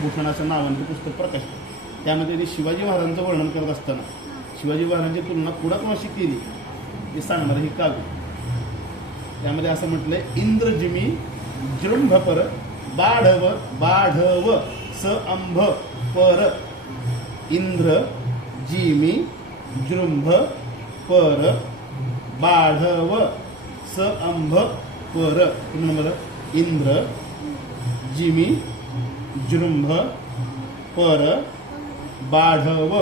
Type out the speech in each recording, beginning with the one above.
भूषणाचं नावांचं पुस्तक प्रकाशित. त्यामध्ये ते शिवाजी महाराजांचं वर्णन करत असताना शिवाजी महाराजांची तुलना कुणाकुणाशी केली हे सांगणारं हे काव्य. त्यामध्ये असं म्हटलंय, इंद्रजिमी जृंभपर बाढव बाढव स अंभ पर. इंद्र जिमी जृंभ पर बाढव स अंभ पर. तुम्ही इंद्र जिमी जृंभ पर बाढव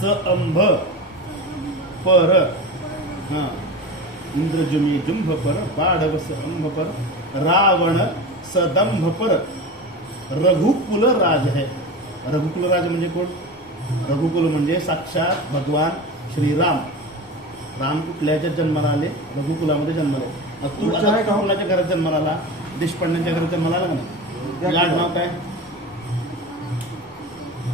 स अंभ पर. हां, इंद्रजिमी जृंभ पर बाढव स अंभ पर. रावण सदंभ पर. रघुकुल राज है. रघुकुल राज म्हणजे कोण? रघुकुल म्हणजे साक्षात भगवान श्रीराम. राम कुठल्याच्या जन्माला आले? रघुकुलामध्ये जन्माला. तू आता कुणाच्या घरात जन्माला आला? देशपांडेंच्या घरात जन्माला आला का नाही? लाड नाव काय?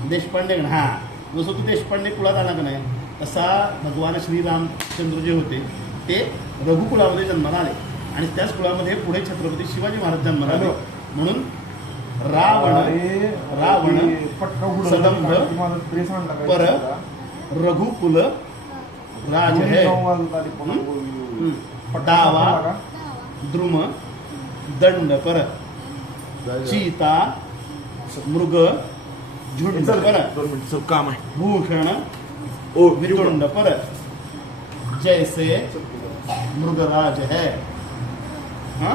देशपांडे. हा, जसं तू देशपांडे कुळात आला का नाही, तसा भगवान श्रीरामचंद्र जे होते ते रघुकुलामध्ये जन्माला आले आणि त्याच कुळामध्ये पुढे छत्रपती शिवाजी महाराज जन्माला आले. म्हणून रावण सदंभ पर रघुकुल राज है. डावा द्रुम दंड पर. चीता मृग झुंड पर. काम आहे. भूषण विदुंड पर. जैसे मृगराज है. हा,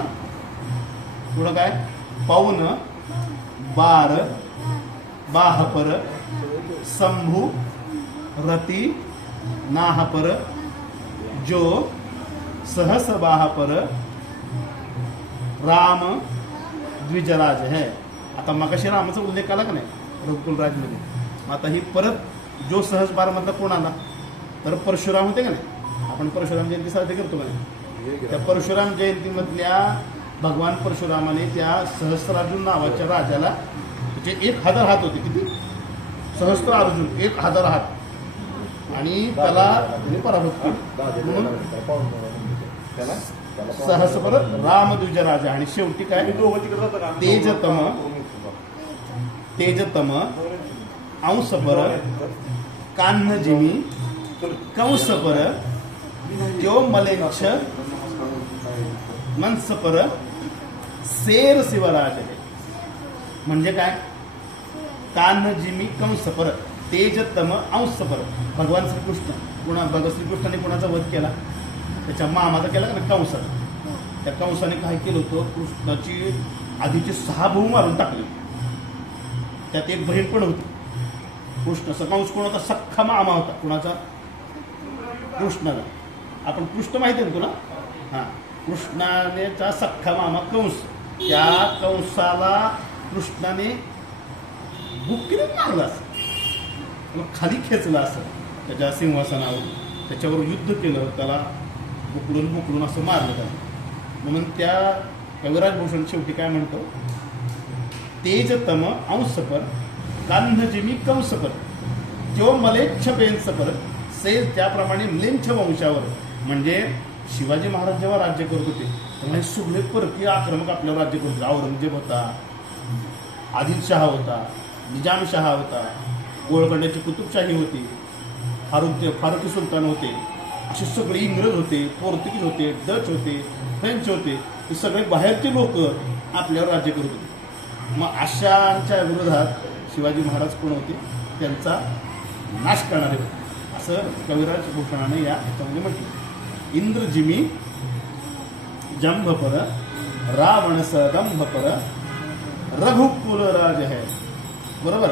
पुढं काय? पवन बार बाह पर. शंभु रति नाह पर. जो सहस बाह पर. राम द्विजराज है. आता मगाशी रामाचा उल्लेख आला का नाही रघुकुल राजमध्ये? आता ही परत जो सहस बार मधला कोण आला? तर परशुराम होते का नाही? आपण परशुराम जयंती साजरी करतो का नाही? त्या परशुराम जयंतीमधल्या भगवान परशुरामाने त्या सहस्रार्जुन नावाच्या राजाला, त्याचे 1000 हात होते. किती? सहस्त्र अर्जुन 1000 हात, आणि त्याला पराभूत केले. म्हणून सहस्र रामद्विज राजा. आणि शेवटी काय? तेजतम अंशपर कान्हजिमी कंसपर. त्यो मलेच्छ मनसपर शेर शिवराज है. म्हणजे काय? कान्हजिमी कंसपर तेजतम अंशपर. भगवान श्रीकृष्ण श्रीकृष्णाने कोणाचा वध केला? त्याच्या मामाचा केला का कंसाचा. त्या कंसाने काय केलं होतं? कृष्णाची आधीची 6 भाऊ मारून टाकले. त्यात एक बहीण पण होती. कृष्णाचा कंस कोणाचा? सख्खा मामा होता. कोणाचा? कृष्णाला. आपण कृष्ण माहिती आहे ना तुला? हा, कृष्णानेचा सख्खा मामा कंस. त्या कंसाला कृष्णाने बुक्कीने मारला असं, खाली खेचलं असं त्याच्या सिंहासनावर. त्याच्यावर युद्ध केलं, त्याला बुकडून असं मारलं त्याला. म्हणून त्या कविराज भूषण शेवटी काय म्हणतो? तेजतम अंशपर कान्हजिमी कंसपर. जो मलेच्छ बेंसपर. से त्याप्रमाणे म्लेच्छ वंशावर. म्हणजे शिवाजी महाराज जेव्हा राज्य करत होते तेव्हा सगळे परकीय आक्रमक आपल्यावर राज्य करत होते. औरंगजेब होता, आदिलशहा होता, निजामशहा होता, गोळकोंड्याची कुतुबशाही होती, फारुकी सुलतान होते. असे सगळे इंग्रज होते, पोर्तुगीज होते, डच होते, फ्रेंच होते. हे सगळे बाहेरचे लोक आपल्यावर राज्य करत होते. मग अशांच्या विरोधात शिवाजी महाराज कोण होते? त्यांचा नाश करणारे होते, असं कविराज भूषणाने या ह्याच्यामध्ये म्हटलं. इंद्रजिमी जंभपर रावण सदंभपर रघुकुल राज है. बरोबर.